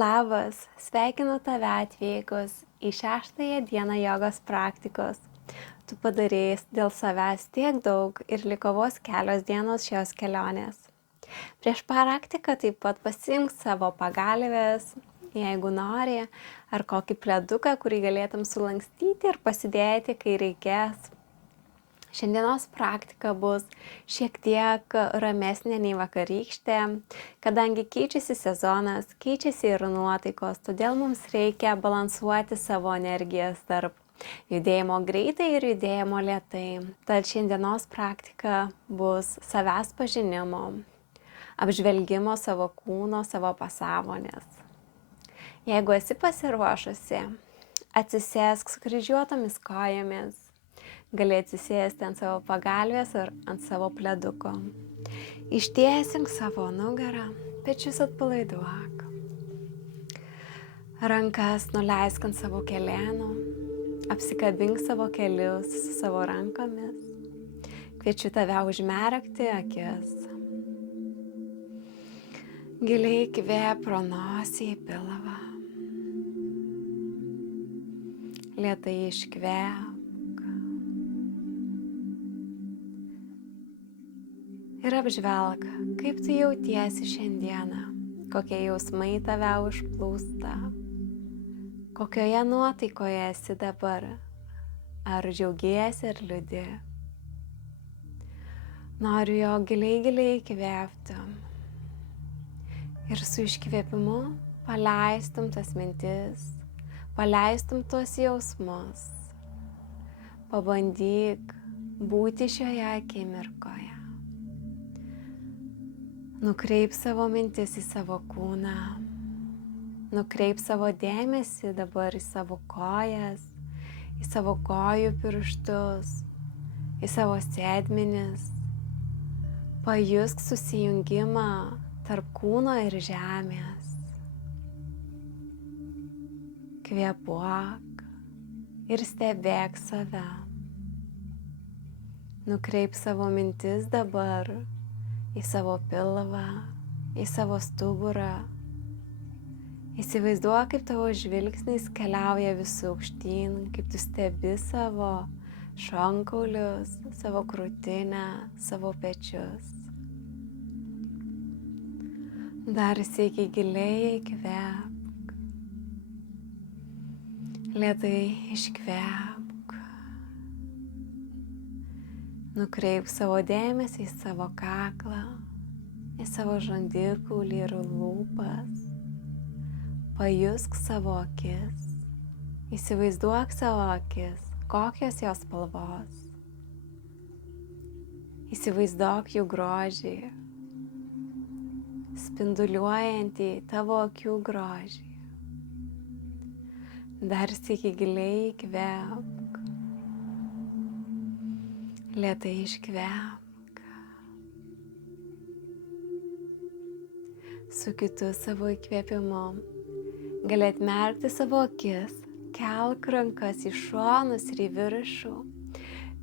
Labas, sveikinu tave atvykus į 6-ąją dieną jogos praktikos. Tu padarėjai dėl savęs tiek daug ir liko vos kelios dienos šios kelionės. Prieš praktiką taip pat pasiimk savo pagalves, jeigu nori, ar kokį pleduką, kurį galėtum sulankstyti ir pasidėti, kai reikės. Šiandienos praktika bus šiek tiek ramesnė nei vakarykštė, kadangi keičiasi sezonas, keičiasi ir nuotaikos, todėl mums reikia balansuoti savo energijas tarp judėjimo greitai ir judėjimo lėtai. Tad šiandienos praktika bus savęs pažinimo, apžvelgimo savo kūno, savo pasąmonės. Jeigu esi pasiruošusi, atsisėsk sukryžiuotomis kojomis. Gali atsisėsti ant savo pagalvės ar ant savo pleduko. Ištiesink savo nugarą, pečius atpalaiduok. Rankas nuleisk ant savo kelienų, apsikabink savo kelius su savo rankomis. Kviečiu tave užmerkti akis. Giliai įkvėpk pro nosį į pilvą. Lėtai iškvėpk. Ir apžvelk, kaip tu jautiesi šiandieną, kokie jausmai tave užplūsta, kokioje nuotaikoje esi dabar, ar džiaugiesi ar liūdi. Noriu jo giliai įkvėpti ir su iškvėpimu paleistum tas mintis, paleistum tuos jausmus. Pabandyk būti šioje akimirkoje. Nukreip savo mintis į savo kūną, nukreip savo dėmesį dabar į savo kojas, į savo kojų pirštus, į savo sėdmenis. Pajusk susijungimą tarp kūno ir žemės. Kvėpuok ir stebėk save. Nukreip savo mintis dabar į savo pilvą, į savo stuburą. Įsivaizduok, kaip tavo žvilgsnis keliauja vis aukštyn, kaip tu stebi savo šonkaulius, savo krūtinę, savo pečius. Dar sykį giliai įkvėpk. Lėtai iškvėpk. Nukreip savo dėmesį į savo kaklą, į savo žandikaulį ir lūpas. Pajusk savo akis. Įsivaizduok savo akis, kokios jos spalvos. Įsivaizduok jų grožį, spinduliuojantį tavo akių grožį. Dar sykį giliai įkvėpk. Lėtai iškvėpk. Su kitu savo įkvėpimu gali atmerkti savo akis, kelk rankas į šonus ir į viršų,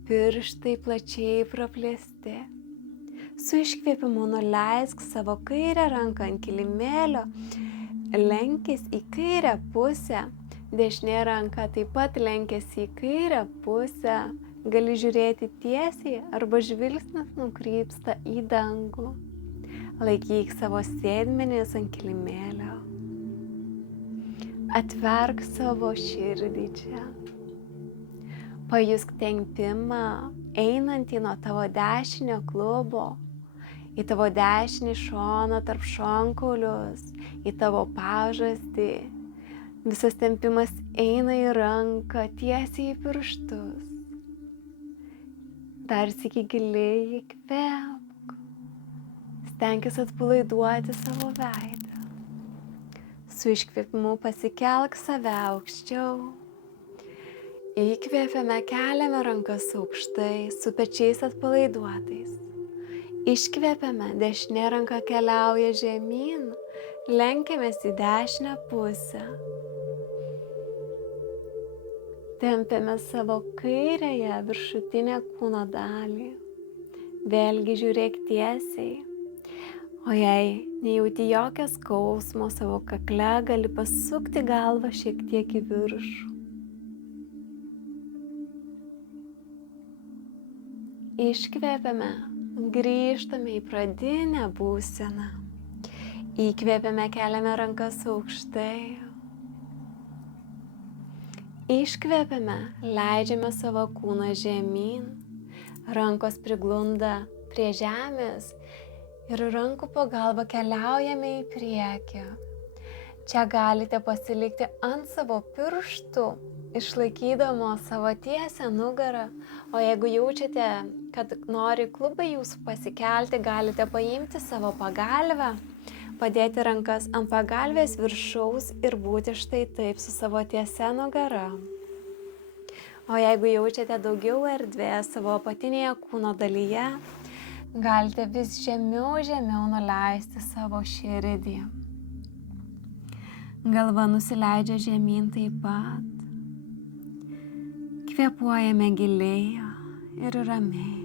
pirštai plačiai praplėsti. Su iškvėpimu nuleisk savo kairę ranką ant kilimėlio, lenkis į kairę pusę, dešinė ranka taip pat lenkiasi į kairę pusę. Gali žiūrėti tiesiai arba žvilgsnis nukrypsta į dangų. Laikyk savo sėdmenis ant kilimėlio. Atverk savo širdį čia. Pajusk tempimą einantį nuo tavo dešinio klubo į tavo dešinį šoną tarp šonkaulius, į tavo pažastį. Visas tempimas eina į ranką, tiesiai į pirštus. Dar sykį giliai įkvėpk. Stenkis atpalaiduoti savo veidą. Su iškvėpimu pasikelk save aukščiau. Įkvėpiame, keliame rankas aukštai, su pečiais atpalaiduotais. Iškvėpiame, dešinė ranka keliauja žemyn, lenkiamės į dešinę pusę. Tempiame savo kairėje viršutinę kūno dalį. Vėlgi žiūrėk tiesiai, O jei nejauti jokio skausmo savo kakle, gali pasukti galvą šiek tiek į viršų. Iškvėpiame, grįžtame į pradinę būseną. Įkvėpiame, keliame rankas aukštai. Iškvėpiame, leidžiame savo kūną žemyn. Rankos priglunda prie žemės ir rankų pagalba keliaujame į priekį. Čia galite pasilikti ant savo pirštų, išlaikydamos savo tiesią nugarą, o jeigu jaučiate, kad nori klubai jūsų pasikelti, galite paimti savo pagalvę, padėti rankas ant pagalvės viršaus ir būti štai taip su savo tiesia nugara. O jeigu jaučiate daugiau erdvės savo apatinėje kūno dalyje, galite vis žemiau nuleisti savo širdį. Galva nusileidžia žemyn taip pat. Kvėpuojame giliai ir ramiai.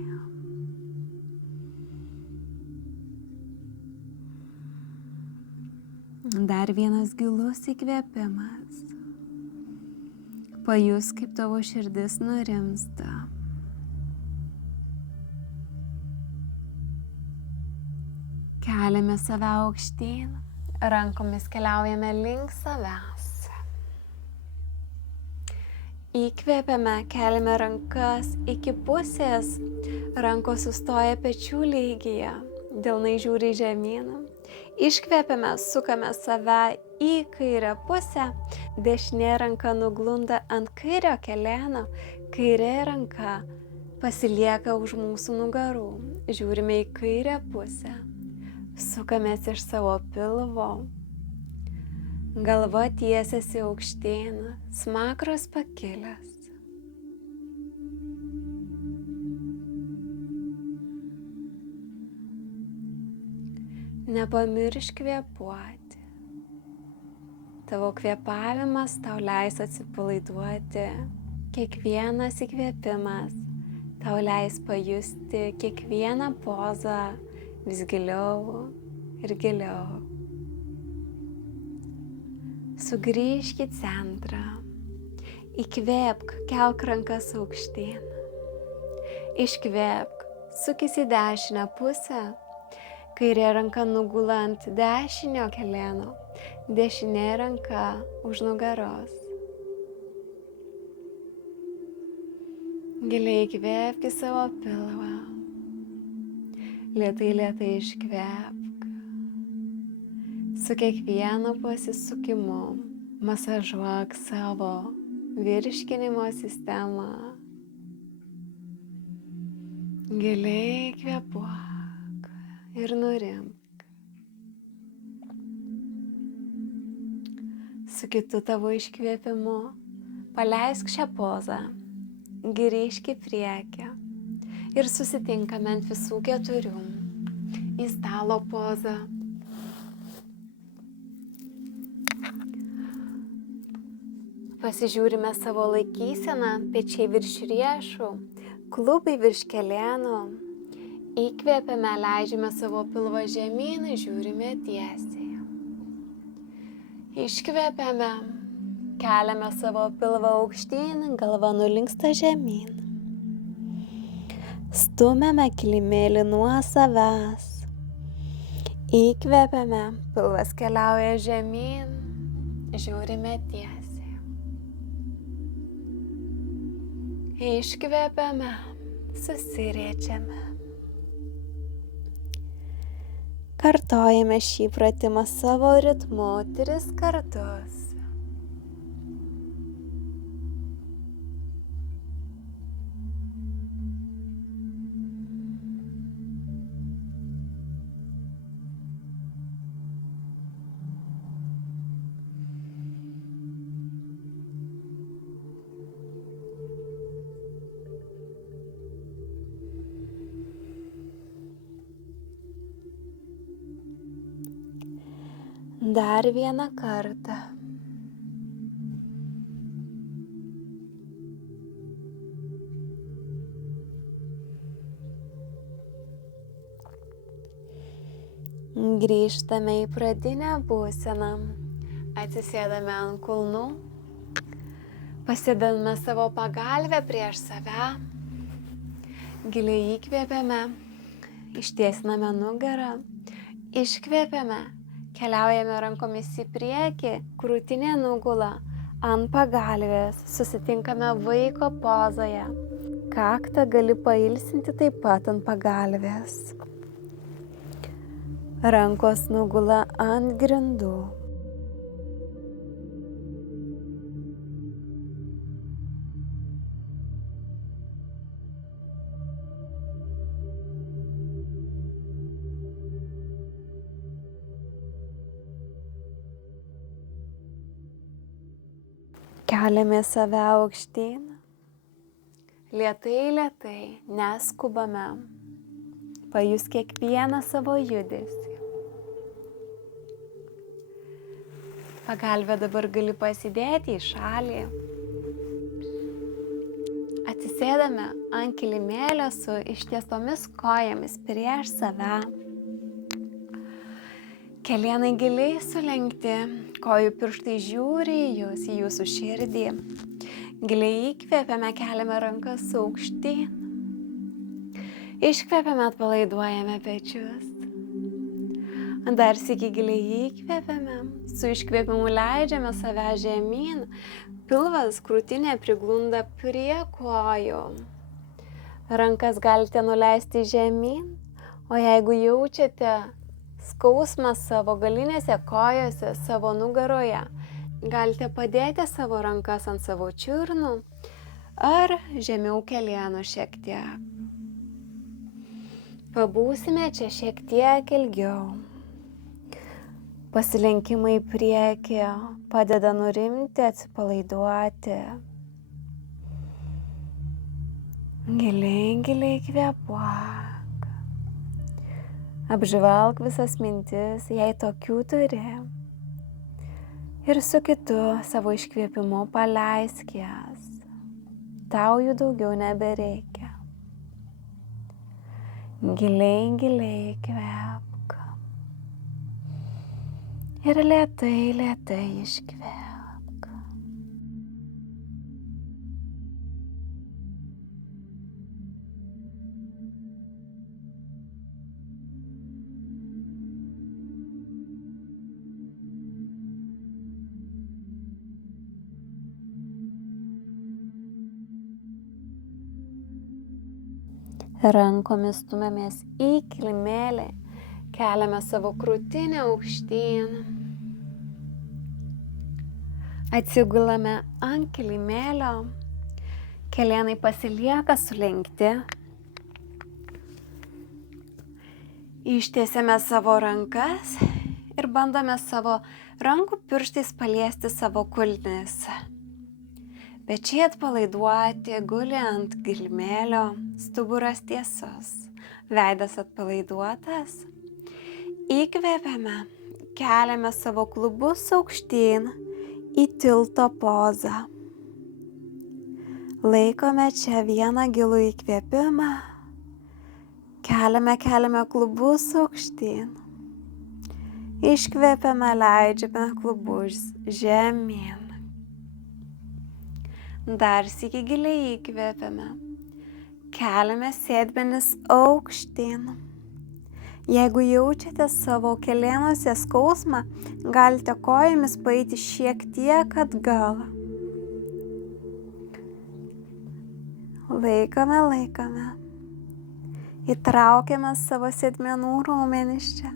Dar vienas gilus įkvėpimas. Pajus, kaip tavo širdis nurimsta. Keliame save aukštyn, rankomis keliaujame link savęs. Įkvėpiame, keliame rankas iki pusės, rankos sustoja pečių lygyje, delnai žiūri žemyn. Iškvėpiame, sukame save į kairę pusę, dešinė ranka nuglunda ant kairio keleno, kairė ranka pasilieka už mūsų nugarų, žiūrime į kairę pusę. Sukamės iš savo pilvo, galva tiesiasi aukštyn, smakras pakilęs. Nepamiršk kvėpuoti. Tavo kvėpavimas tau leis atsipalaiduoti. Kiekvienas įkvėpimas tau leis pajusti kiekvieną pozą vis giliau ir giliau. Sugrįžk į centrą. Įkvėpk, kelk rankas aukštyn. Iškvėpk, sukis į dešinę pusę. Kairė ranka nugula ant dešinio keleno, dešinė ranka už nugaros. Giliai įkvėpk į savo pilvą. Lėtai iškvėpk. Su kiekvienu pasisukimu masažuok savo virškinimo sistemą. Giliai kvėpuok ir nurimk. Su kitu tavo iškvėpimu paleisk šią pozą, grįžk į priekį ir susitinkame ant visų keturių į stalo pozą. Pasižiūrime savo laikyseną, pečiai virš riešų, klubai virš kelėnų. Įkvėpiame, leidžiame savo pilvą žemyn, žiūrime tiesiai. Iškvėpiame, keliame savo pilvą aukštyn, galva nulinksta žemyn. Stumiame kilimėlį nuo savęs. Įkvėpiame, pilvas keliauja žemyn, žiūrime tiesiai. Iškvėpiame, susiriečiame. Kartojame šį pratimą savo ritmu 3 kartus. Dar vieną kartą. Grįžtame į pradinę būseną. Atsisėdame ant kulnų. Pasidedame savo pagalvę prieš save. Giliai įkvėpiame. Ištiesiname nugarą. Iškvėpiame. Keliaujame rankomis į priekį. Krūtinė nugula ant pagalvės. Susitinkame vaiko pozoje. Kaktą gali pailsinti taip pat ant pagalvės. Rankos nugula ant grindų. Keliame save aukštyn. Lėtai, lėtai, neskubame. Pajus kiekvieną savo judesį. Pagalvę dabar gali pasidėti į šalį. Atsisėdame ant kilimėlio su ištiestomis kojomis prieš save. Kelienai giliai sulenkti, kojų pirštai žiūri į jūs, į jūsų širdį. Giliai įkvėpiame, keliame rankas aukštyn. Iškvėpiame, atpalaiduojame pečius. Dar sykį giliai įkvėpiame, su iškvėpimu leidžiame save žemyn. Pilvas, krūtinė priglunda prie kojų. Rankas galite nuleisti žemyn, o jeigu jaučiate skausmą savo galinėse kojose, savo nugaroje, galite padėti savo rankas ant savo čiurnų ar žemiau kelienų šiek tiek. Pabūsime čia šiek tiek ilgiau. Pasilenkimai į priekį padeda nurimti, atsipalaiduoti. Giliai, giliai kvėpuok. Apžvalk visas mintis, jei tokių turi. Ir su kitu savo iškvėpimu paleisk jas. Tau jų daugiau nebereikia. Giliai, giliai kvėpk. Ir lėtai, lėtai iškvėpk. Rankomis stumiamės į kilimėlį, keliame savo krūtinę aukštyn. Atsigulame ant kilimėlio, kelienai pasilieka sulenkti. Ištiesiame savo rankas ir bandome savo rankų pirštais paliesti savo kulnis. Pečiai atpalaiduoti, guli ant kilimėlio, stuburas tiesus, veidas atpalaiduotas. Įkvėpiame, keliame savo klubus aukštyn į tilto pozą. Laikome čia vieną gilų įkvėpimą, keliame klubus aukštyn. Iškvėpiame, leidžiame klubus žemyn. Dar sykį giliai įkvėpiame. Keliame sėdmenis aukštyn. Jeigu jaučiate savo kelienuose skausmą, galite kojomis paeiti šiek tiek atgal. Laikome. Įtraukiame savo sėdmenų raumenis čia.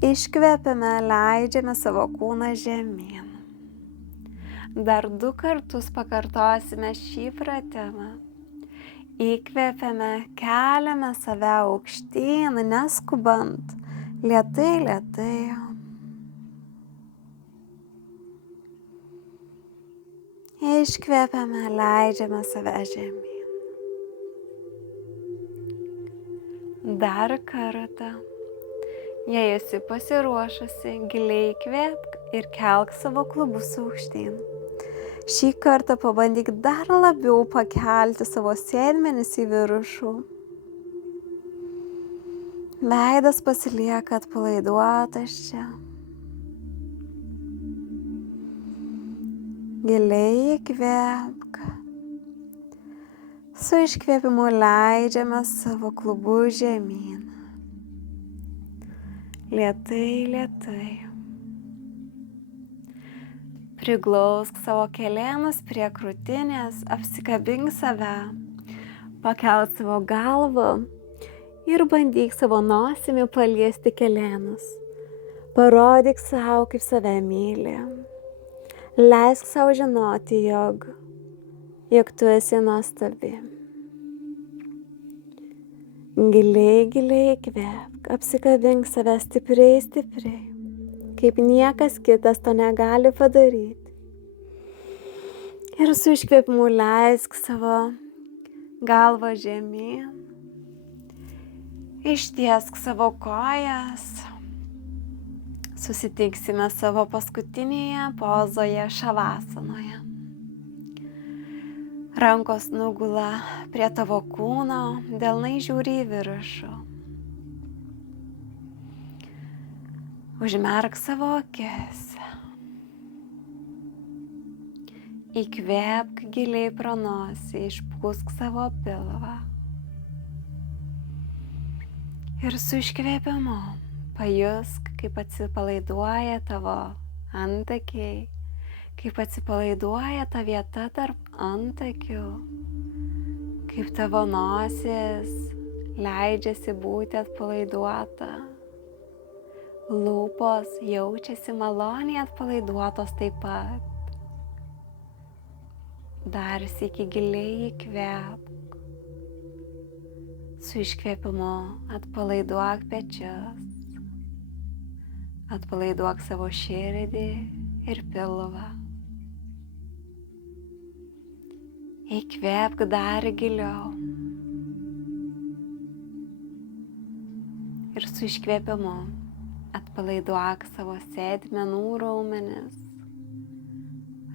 Iškvėpiame, leidžiame savo kūną žemyn. Dar 2 kartus pakartosime šį pratimą. Įkvėpiame, keliame save aukštyn, neskubant, lėtai. Iškvėpiame, leidžiame save žemyn. Dar kartą. Jei esi pasiruošusi, giliai įkvėpk ir kelk savo klubus aukštyn. Šį kartą pabandyk dar labiau pakelti savo sėdmenis į viršų. Veidas pasilieka atpalaiduotas čia. Giliai įkvėpk. Su iškvėpimu leidžiame savo klubu žemyn. Lėtai, lėtai. Priglausk savo kelėnus prie krūtinės, apsikabink save, pakelk savo galvą ir bandyk savo nosimi paliesti kelėnus. Parodyk savo, kaip save myli. Leisk savo žinoti, jog tu esi nuostabi. Giliai, giliai įkvėpk, apsikabink save stipriai, stipriai, kaip niekas kitas to negali padaryti. Ir su iškvėpimu leisk savo galvą žemyn, ištiesk savo kojas. Susitiksime savo paskutinėje pozoje šavasanoje. Rankos nugula prie tavo kūno, delnai žiūri į viršų. Užmerk savo akis. Įkvėpk giliai pro nosį, išpūsk savo pilvą. Ir su iškvėpimu pajusk, kaip atsipalaiduoja tavo antakiai, kaip atsipalaiduoja ta vieta tarp antakių, kaip tavo nosis leidžiasi būti atpalaiduota, lūpos jaučiasi maloniai atpalaiduotos taip pat. Dar sykį giliai įkvėpk, su iškvėpimu atpalaiduok pečius. Atpalaiduok savo širdį ir pilvą. Įkvėpk dar giliau. Ir su iškvėpimu atpalaiduok savo sėdmenų raumenis.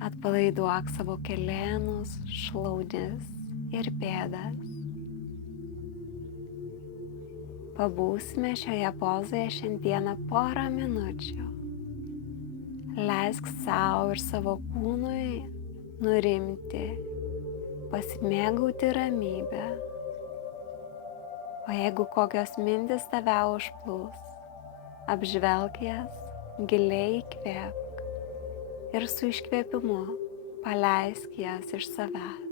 Atpalaiduok savo kelėnus, šlaudis ir pėdas. Pabūsime šioje pozoje šiandieną porą minučių. Leisk savo ir savo kūnui nurimti, pasimėgauti ramybę. O jeigu kokios mintys tave užplūs, apžvelk jas, giliai įkvėpk ir su iškvėpimu paleisk jas iš savęs.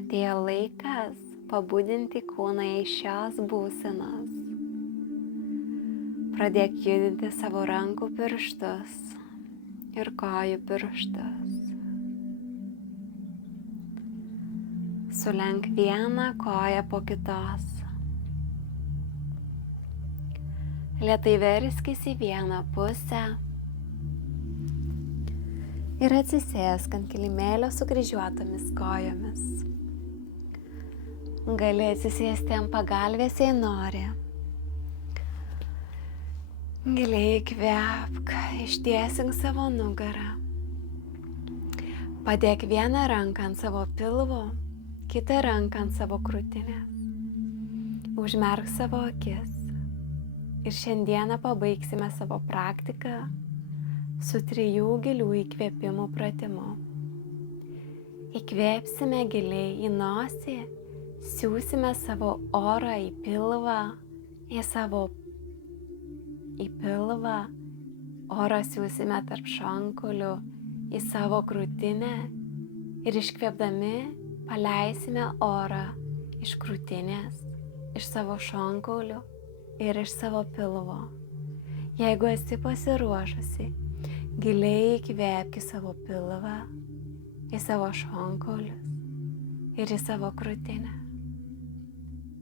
Atėjo laikas pabudinti kūną iš šios būsenos. Pradėk judinti savo rankų pirštus ir kojų pirštus. Sulenk vieną koją po kitos. Lėtai verskis į vieną pusę ir atsisėsk ant kilimėlio su kryžiuotomis kojomis. Gali atsisėsti ant pagalvės, jei nori. Giliai įkvėpk, ištiesink savo nugarą. Padėk vieną ranką ant savo pilvo, kitą ranką ant savo krūtinės. Užmerk savo akis. Ir šiandieną pabaigsime savo praktiką su 3 gilių įkvėpimų pratimu. Įkvėpsime giliai į nosį. Siūsime savo orą į pilvą, orą siūsime tarp šonkaulių į savo krūtinę ir iškvėpdami paleisime orą iš krūtinės, iš savo šonkaulių ir iš savo pilvo. Jeigu esi pasiruošusi, giliai įkvėpk į savo pilvą, į savo šonkaulius ir į savo krūtinę.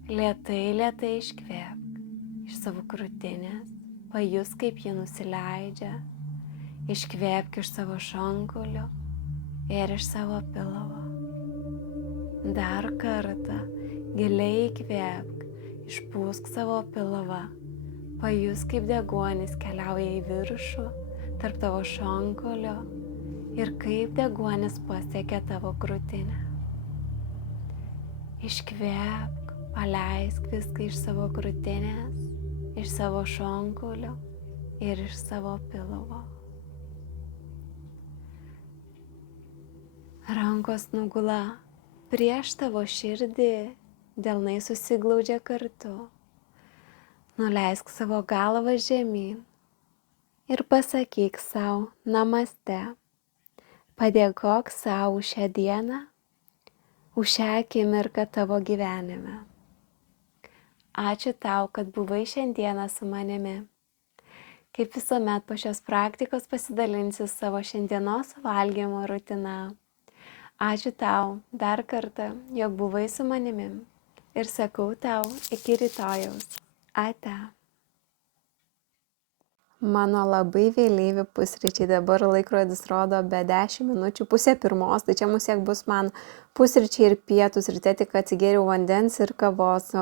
Lėtai, lėtai iškvėpk iš savo krūtinės, pajus, kaip ji nusileidžia, iškvėpk iš savo šonkaulių ir iš savo pilvo. Dar kartą giliai įkvėpk, išpūsk savo pilvą, pajus, kaip deguonis keliauja į viršų tarp tavo šonkaulio ir kaip deguonis pasiekia tavo krūtinę. Iškvėpk, paleisk viską iš savo krūtinės, iš savo šonkaulio ir iš savo pilvo. Rankos nugula prieš tavo širdį, delnai susiglaudžia kartu. Nuleisk savo galvą žemyn ir pasakyk sau namaste. Padėkok sau už šią dieną, už šią akimirką tavo gyvenime. Ačiū tau, kad buvai šiandieną su manimi. Kaip visuomet po šios praktikos pasidalinsiu savo šiandienos valgymo rutina. Ačiū tau dar kartą, jog buvai su manimi ir sakau tau iki rytojaus. Ate. Mano labai vėlyvi pusryčiai, dabar laikrodis rodo be 10 minučių, 12:30, tai čia musiek bus man pusryčiai ir pietus, ryte tik atsigėriau vandens ir kavos.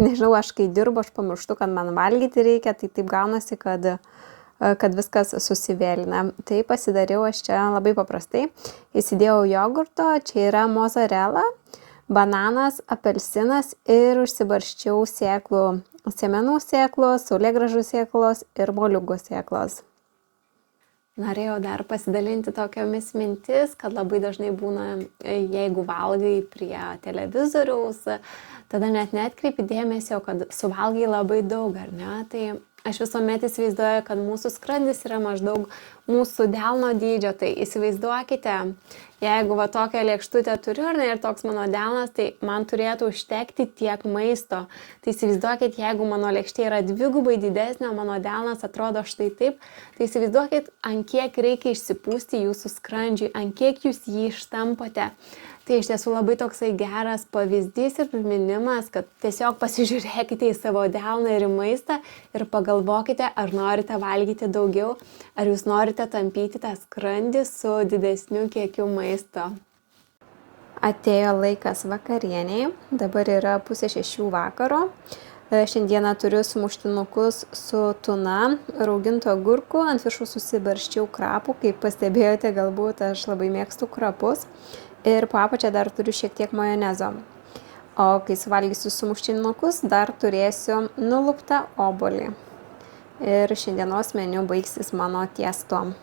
Nežinau, aš kai dirbu, aš pamirštu, kad man valgyti reikia, tai taip gaunasi, kad viskas susivėlina. Tai pasidariau aš čia labai paprastai. Įsidėjau jogurto, čia yra mozzarella, bananas, apelsinas ir užsibarščiau sėmenų sėklos, saulėgrąžų sėklos ir moliūgų sėklos. Norėjau dar pasidalinti tokiamis mintis, kad labai dažnai būna, jeigu valgai prie televizoriaus, tada net neatkreipi dėmesio, kad suvalgai labai daug, ar ne? Tai aš visuomet įsivaizduoju, kad mūsų skrandis yra maždaug mūsų delno dydžio, tai įsivaizduokite, jeigu va tokią lėkštutę turiu, ar ne, ir toks mano delnas, tai man turėtų užtekti tiek maisto. Tai įsivaizduokit, jeigu mano lėkštė yra 2 didesnė, o mano delnas atrodo štai taip, tai įsivaizduokit, ant kiek reikia išsipūsti jūsų skrandžiui, ant kiek jūs jį ištampote. Tai iš tiesų labai toksai geras pavyzdys ir priminimas, kad tiesiog pasižiūrėkite į savo delną ir į maistą ir pagalvokite, ar norite valgyti daugiau, ar jūs norite tampyti tą skrandį su didesniu kiekiu maisto. Atėjo laikas vakarieniai, dabar yra 5:30 vakaro. Šiandieną turiu sumuštinukus su tuna, raugintų agurkų, ant viršaus susibarščiau krapų, kaip pastebėjote, galbūt aš labai mėgstu krapus. Ir po apačią dar turiu šiek tiek majonezo. O kai suvalgysiu sumuštinukus, dar turėsiu nuluptą obuolį. Ir šiandienos meniu baigsis mano ties tuom.